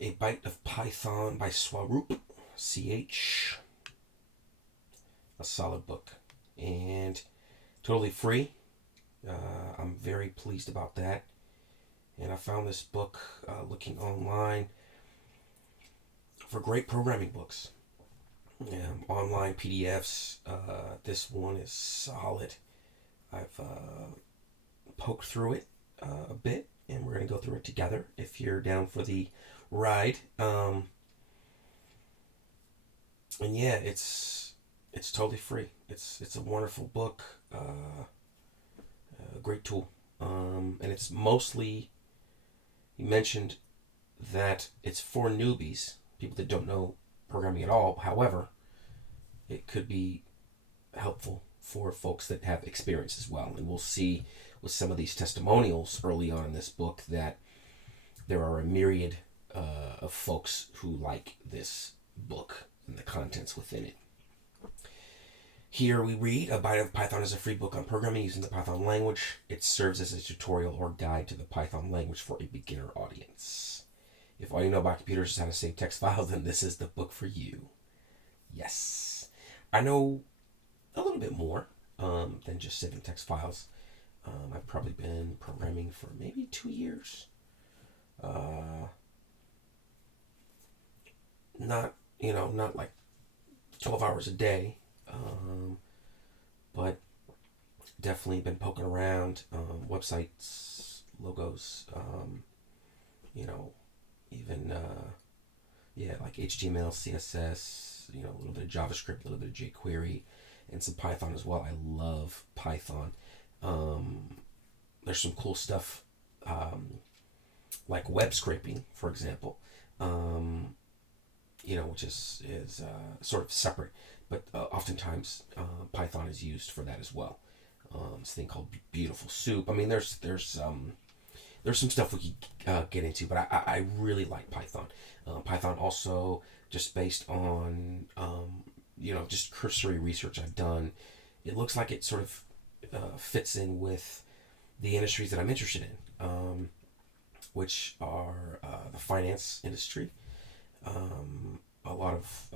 A Byte of Python by Swaroop C.H. A solid book. And totally free. I'm very pleased about that. And I found this book looking online for great programming books. Online PDFs. This one is solid. I've poked through it a bit, and we're going to go through it together if you're down for the ride. And yeah, it's totally free. It's a wonderful book, a great tool, and it's mostly. You mentioned that it's for newbies, people that don't know programming at all. However, it could be helpful for folks that have experience as well. And we'll see with some of these testimonials early on in this book that there are a myriad of folks who like this book and the contents within it. Here we read, A Byte of Python is a free book on programming using the Python language. It serves as a tutorial or guide to the Python language for a beginner audience. If all you know about computers is how to save text files, then this is the book for you. Yes. I know a little bit more than just saving text files. I've probably been programming for maybe 2 years. Not like 12 hours a day, but definitely been poking around websites, logos, even like HTML, CSS, a little bit of JavaScript, a little bit of jQuery, and some Python as well. I love Python. There's some cool stuff like web scraping, for example, which is sort of separate, but oftentimes Python is used for that as well. This thing called Beautiful Soup. I mean, there's some stuff we could get into, but I really like Python. Python also, just based on just cursory research I've done, it looks like it sort of fits in with the industries that I'm interested in, which are the finance industry, a lot of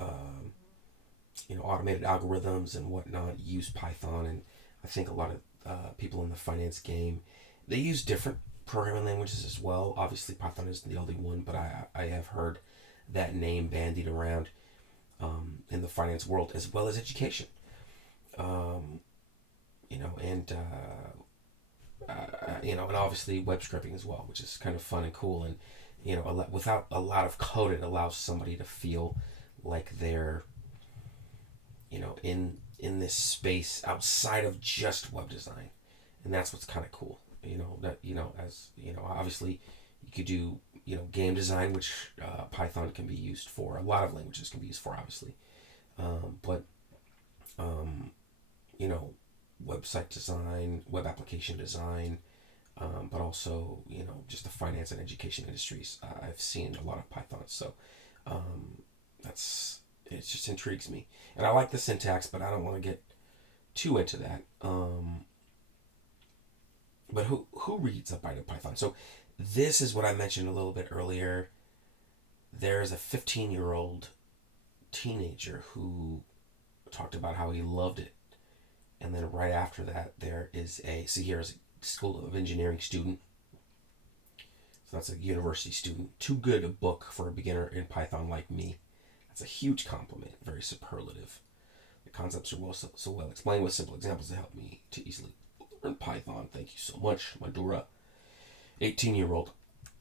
automated algorithms and whatnot use Python, and I think a lot of people in the finance game, they use different programming languages as well. Obviously, Python isn't the only one, but I have heard that name bandied around in the finance world as well as education. And obviously web scraping as well, which is kind of fun and cool. And without a lot of code, it allows somebody to feel like they're in this space outside of just web design, and that's what's kind of cool. Obviously you could do game design, which Python can be used for. A lot of languages can be used for, obviously, but website design, web application design, but also just the finance and education industries. I've seen a lot of Python, so it just intrigues me, and I like the syntax, but I don't want to get too into that. But who reads A Byte of Python? So this is what I mentioned a little bit earlier. There's a 15-year-old teenager who talked about how he loved it. And then right after that, there is here's a School of Engineering student. So that's a university student. Too good a book for a beginner in Python like me. That's a huge compliment, very superlative. The concepts are so well explained with simple examples that help me to easily learn Python. Thank you so much, Madura. 18-year-old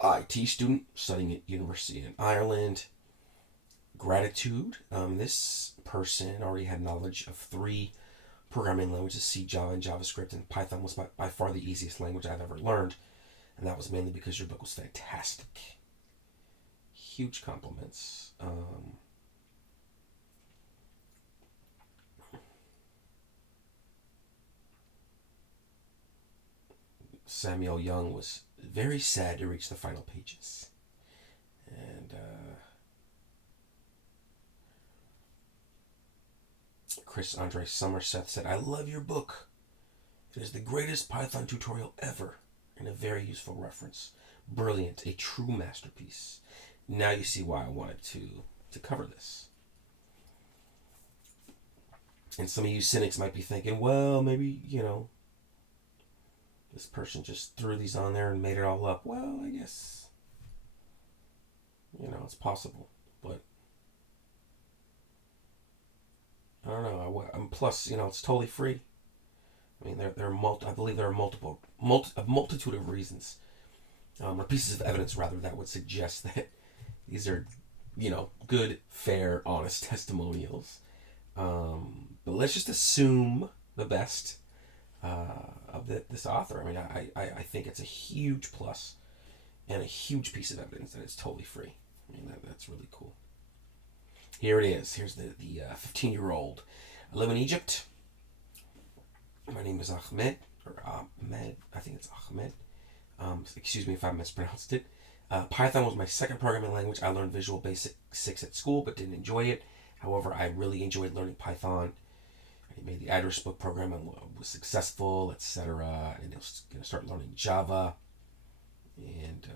IT student studying at university in Ireland. Gratitude. This person already had knowledge of 3 programming languages, C, Java, and JavaScript, and Python was by far the easiest language I've ever learned, and that was mainly because your book was fantastic. Huge compliments. Samuel Young was very sad to reach the final pages. And Chris Andre Somerset said, I love your book. It is the greatest Python tutorial ever and a very useful reference. Brilliant, a true masterpiece. now you see why I wanted to cover this. And some of you cynics might be thinking, well, maybe, this person just threw these on there and made it all up. Well, I guess, it's possible. But I don't know. Plus, it's totally free. I mean, I believe there are a multitude of reasons, or pieces of evidence rather, that would suggest that these are, good, fair, honest testimonials. But let's just assume the best of this author. I mean, I think it's a huge plus and a huge piece of evidence that it's totally free. I mean, that's really cool. Here it is. Here's the 15-year-old. I live in Egypt. My name is Ahmed, or Ahmed. I think it's Ahmed. Excuse me if I mispronounced it. Python was my second programming language. I learned Visual Basic 6 at school, but didn't enjoy it. However, I really enjoyed learning Python. I made the address book program and was successful, etc. And I was going to start learning Java. And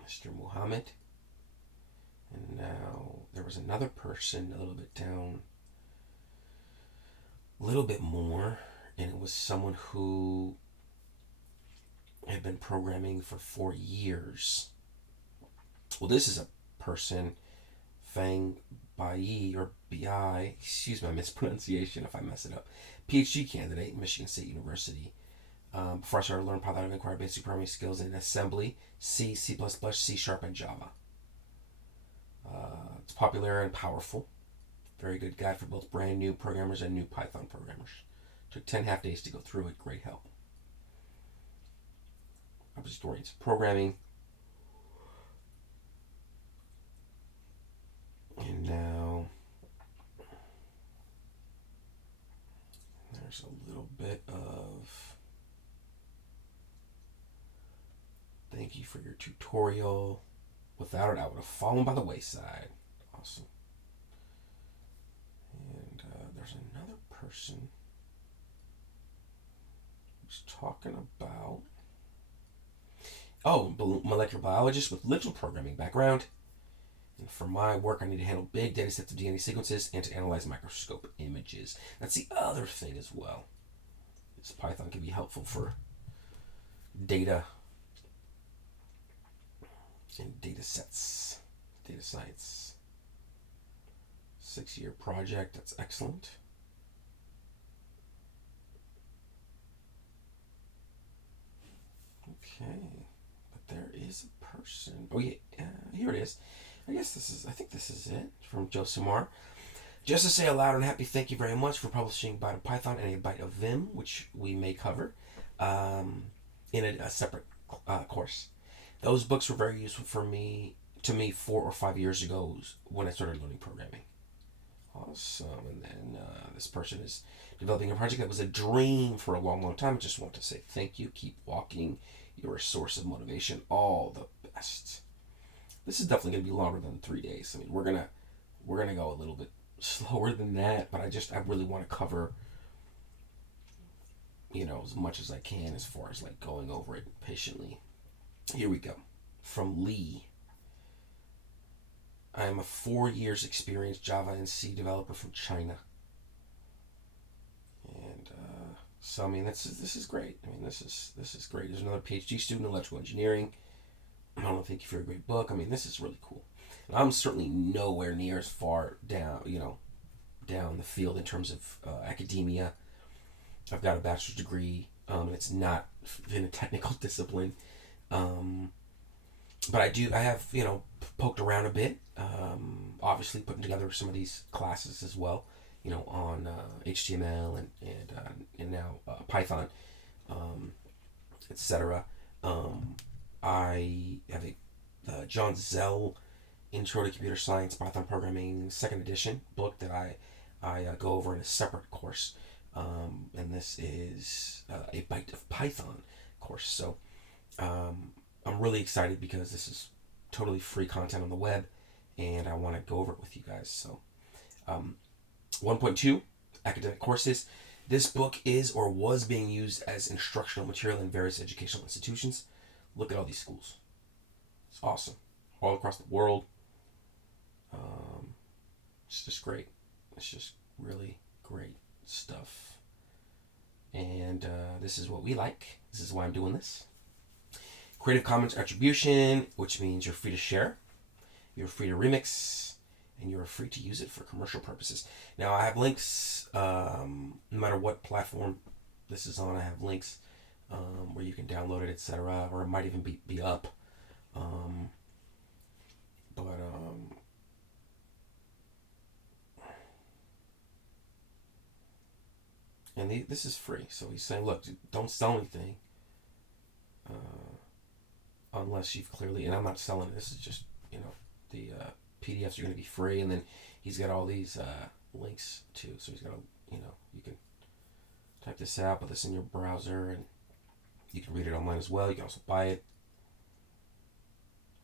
Mr. Muhammad. And now there was another person a little bit down, a little bit more, and it was someone who had been programming for 4 years. Well, this is a person, Fang Bai, or Bi, excuse my mispronunciation if I mess it up, PhD candidate at Michigan State University. Before I started learning Python, I've acquired basic programming skills in assembly, C, C++, C#, and Java. It's popular and powerful. Very good guide for both brand new programmers and new Python programmers. Took 10 half days to go through it. Great help. Object-oriented programming. And now there's a little bit of thank you for your tutorial. Without it, I would have fallen by the wayside. Awesome. And there's another person who's talking about molecular biologist with little programming background. And for my work, I need to handle big data sets of DNA sequences and to analyze microscope images. That's the other thing as well. Is Python can be helpful for data and data sets, data science. 6-year project. That's excellent. Okay, but there is a person. Oh yeah, here it is. I think this is it from Joe Samar. Just to say a loud and happy thank you very much for publishing Byte of Python and a Byte of Vim, which we may cover in a separate course. Those books were very useful to me 4 or 5 years ago when I started learning programming. Awesome. And then this person is developing a project that was a dream for a long, long time. I just want to say thank you. Keep walking. You're a source of motivation. All the best. This is definitely going to be longer than 3 days. I mean, we're gonna go a little bit slower than that, but I really want to cover, as much as I can as far as like going over it patiently. Here we go. From Lee. I am a 4 years experienced Java and C developer from China. And so I mean this is great. I mean this is great. There's another PhD student in electrical engineering. I don't know, thank you for a great book. I mean this is really cool. And I'm certainly nowhere near as far down the field in terms of academia. I've got a bachelor's degree. It's not in a technical discipline. But I have, poked around a bit, obviously putting together some of these classes as well, on HTML and now Python, etc. I have a John Zell Intro to Computer Science Python Programming 2nd edition book that I go over in a separate course, and this is a Byte of Python course. So I'm really excited because this is totally free content on the web, and I want to go over it with you guys. So 1.2, academic courses. This book is or was being used as instructional material in various educational institutions. Look at all these schools. It's awesome. All across the world. It's just great. It's just really great stuff. And this is what we like. This is why I'm doing this. Creative Commons Attribution, which means you're free to share, you're free to remix, and you're free to use it for commercial purposes. Now, I have links, no matter what platform this is on, I have links where you can download it, etc., or it might even be up. And this is free. So he's saying, look, don't sell anything unless you've clearly, and I'm not selling it. This is just, the PDFs are going to be free. And then he's got all these links too. So he's got, you can type this out, put this in your browser, and you can read it online as well. You can also buy it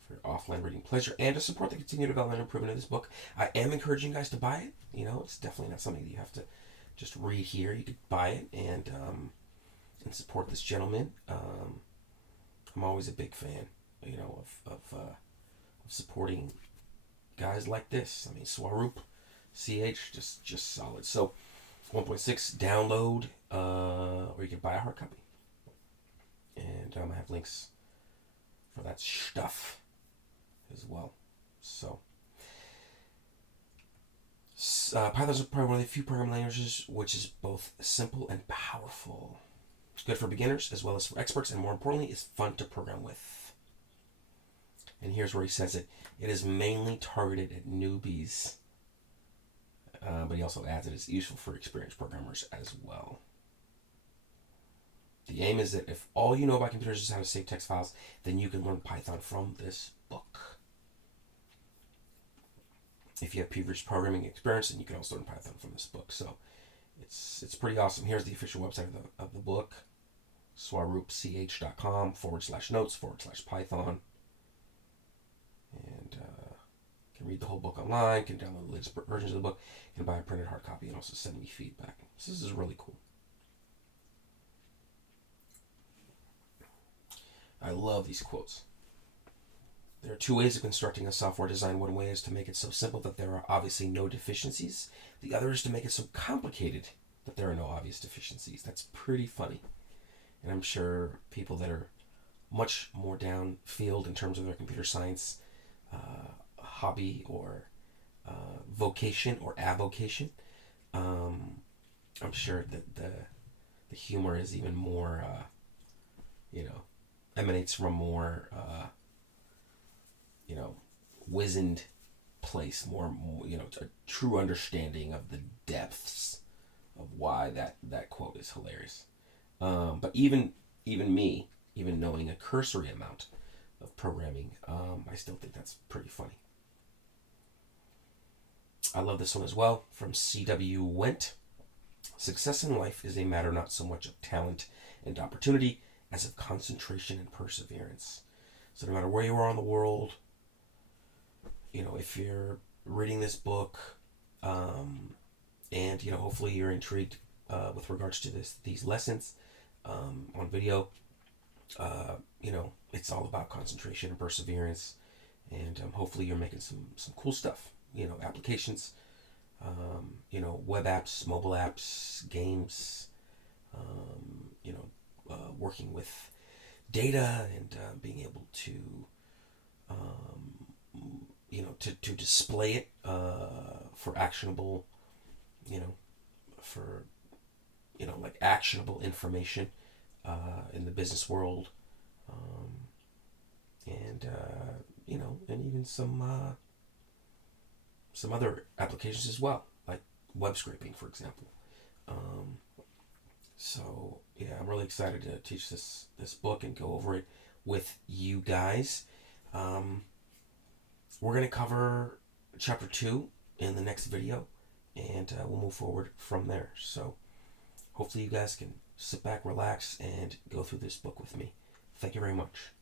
for your offline reading pleasure and to support the continued development and improvement of this book. I am encouraging you guys to buy it. It's definitely not something that you have to just read here. You could buy it and support this gentleman. I'm always a big fan, of supporting guys like this. I mean, Swaroop C.H, just solid. So 1.6 download, or you can buy a hard copy. And I have links for that stuff as well. So Python's probably one of the few programming languages which is both simple and powerful. It's good for beginners as well as for experts, and more importantly, it's fun to program with. And here's where he says it. It is mainly targeted at newbies, but he also adds that it's useful for experienced programmers as well. The aim is that if all you know about computers is how to save text files, then you can learn Python from this book. If you have previous programming experience, then you can also learn Python from this book. So it's pretty awesome. Here's the official website of the book, swaroopch.com/notes/Python. And you can read the whole book online, can download the latest versions of the book, can buy a printed hard copy, and also send me feedback. So this is really cool. I love these quotes. There are two ways of constructing a software design. One way is to make it so simple that there are obviously no deficiencies. The other is to make it so complicated that there are no obvious deficiencies. That's pretty funny. And I'm sure people that are much more downfield in terms of their computer science hobby or vocation or avocation, I'm sure that the humor is even more, emanates from a more, wizened place, more, a true understanding of the depths of why that quote is hilarious. But even me, even knowing a cursory amount of programming, I still think that's pretty funny. I love this one as well, from C.W. Went. Success in life is a matter not so much of talent and opportunity as of concentration and perseverance. So no matter where you are in the world, if you're reading this book, and hopefully you're intrigued with regards to these lessons on video, it's all about concentration and perseverance, and hopefully you're making some cool stuff, applications, web apps, mobile apps, games, working with data and being able to to display it for actionable, like actionable information in the business world, and even some other applications as well, like web scraping, for example. So yeah, I'm really excited to teach this book and go over it with you guys. We're going to cover chapter 2 in the next video, and we'll move forward from there. So hopefully you guys can sit back, relax, and go through this book with me. Thank you very much.